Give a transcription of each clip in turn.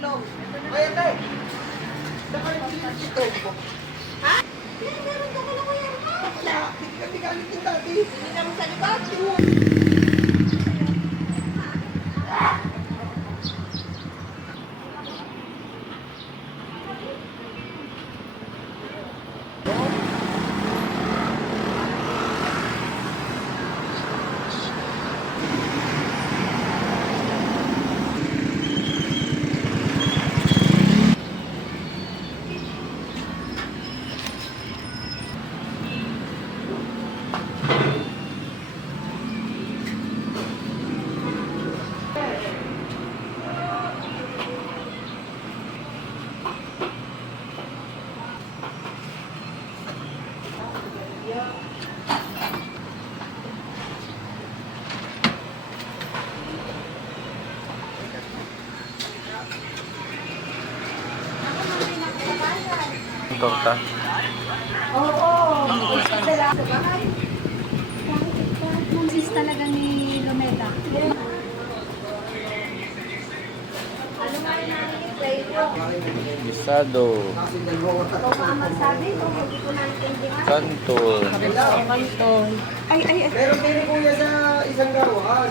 ilong. Ay, ate. Nakalimit ito. Ha? Meron ka pala kuya. Wala. Hindi kami galit ng dati. Hindi kami sa likod. Torta. Oo. Sis talaga ni Lumeta. Ano nga yung flavor? Gisado. Kung mama sabi, kung hindi ko naintindihan. Canton. Kanton. Ay. Meron din kuya sa isang garuhan.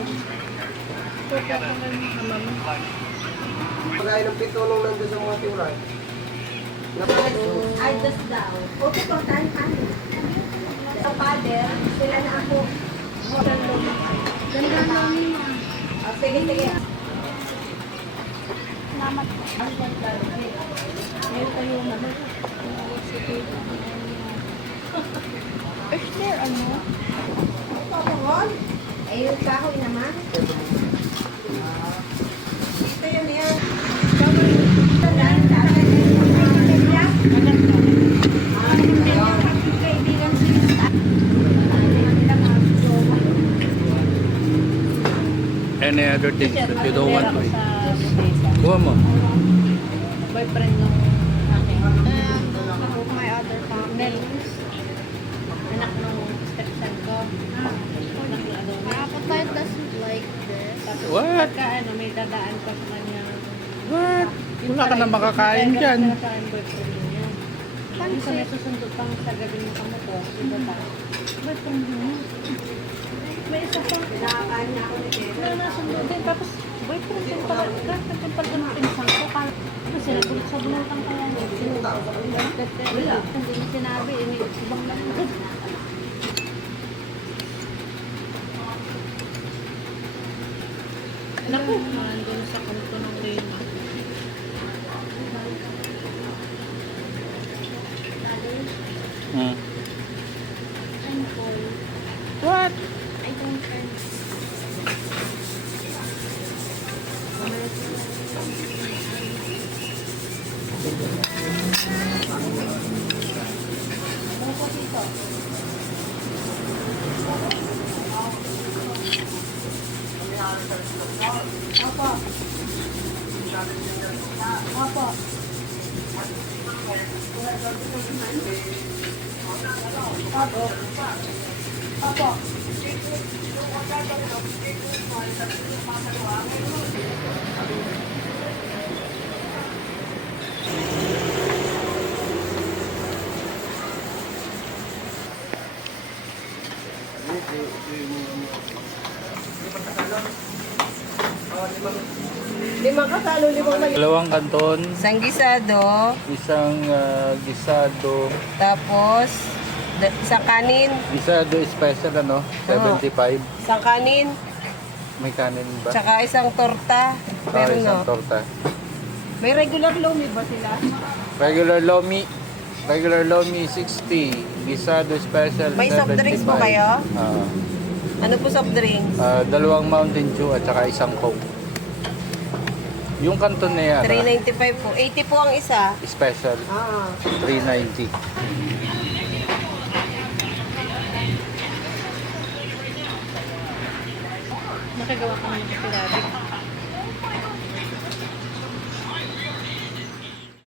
Pagkain ng pitulong nandun sa mga tiuran. Ay, das daw. Okay po, tahan. Sa father, sila na ako. Ganda lang yun. Sige. Salamat po. Meron kayo naman. Is there ano? Papangon? Ay, yung kahoy naman. Dito yan. Any other things that you don't want to eat? Kuha mo. Boyfriend ng aking my other family. Anak ng stepson ko. But I doesn't like this. Tapos What? pagka may dadaan pa sa kanya. What? Wala ka na makakain dyan. Nakakain boyfriend niya. Minsan may susundot pang sa gabi ng kamotor. Iba pa. Boyfriend niya. May isa pang nakakain na ako na nasundo din. Tapos boyfriend din pala. Nagkakit pala ng pinsan ko. Kasi sinagulit sa bulutang kaya niya. Wala. Hindi niya sinabi. Ibang lang. Naku, nandun sa kanto ng Reyna. Hmm. I'm full. What? I don't earn. Buko dito. Opo. Opo. Opo. Limang kasalo, limang mali. Dalawang kanton, Isang gisado, isang gisado, tapos isang kanin, gisado special ano, 75. isang kanin, May kanin ba? tsaka isang torta. Meron isang no? torta. May regular lomi ba sila? Regular lomi 60, gisado special May 75. soft drinks po kayo? Ano po soft drinks? Dalawang Mountain Dew at saka isang Coke. Yung kanton na yan, 395 po. 80 po ang isa. special, 390. Nakagawa ka ng sirabi.